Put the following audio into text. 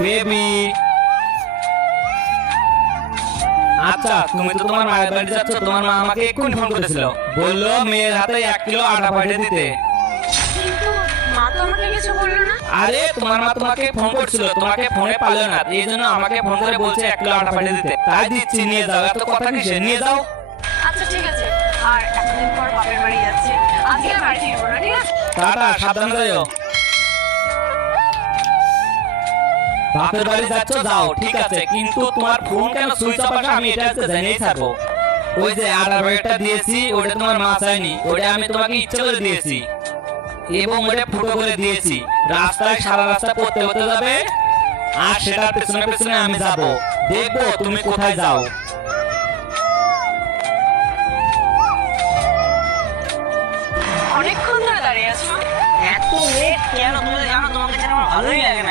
Baby. আচ্ছা, তুমি তো তোমার মায়ের বাড়ি যাচ্ছ, তোমার মা আমাকে এক্ষুনি ফোন করেছিল, বললো মেয়ের হাতে 1 কিলো আটা পাঠিয়ে দিতে। কিন্তু মা তো আমাকে কিছু বললো না। আরে তোমার মা তোমাকে ফোন করছিল, তোমাকে ফোনে পারলো না, এই জন্য আমাকে ফোন করে বলছে 1 কিলো আটা পাঠিয়ে দিতে। তাই দিচ্ছি, নিয়ে যাও। এত কথা কিসে, নিয়ে যাও। আচ্ছা ঠিক আছে, আর এতদিন পর বাপের বাড়ি যাচ্ছি, আজকে আর বাড়ি ফিরবো না, ঠিক আছে? টাটা, সাবধানে যাও। বাপের বাড়ি যাচ্ছ, যাও, ঠিক আছে, কিন্তু তোমার ফোন কেন সুইচ অফ আছে আমি এটা আজকে জেনেই ছাড়বো। ওই যে আটার প্যাকেটটা দিয়েছি, ওটা তোমার মা চায়নি, ওটা আমি তোমাকে ইচ্ছে করে দিয়েছি এবং ওটা ফুটো করে দিয়েছি। রাস্তায় সারা রাস্তা পড়তে পড়তে যাবে, আর সেটার পেছনে পেছনে আমি যাব, দেখবো তুমি কোথায় যাও। অনেকক্ষণ ধরে দাঁড়িয়ে আছো। এত লেট কেন? তুমি তো জানো তোমাকে ছাড়া আমার ভালোই লাগে না।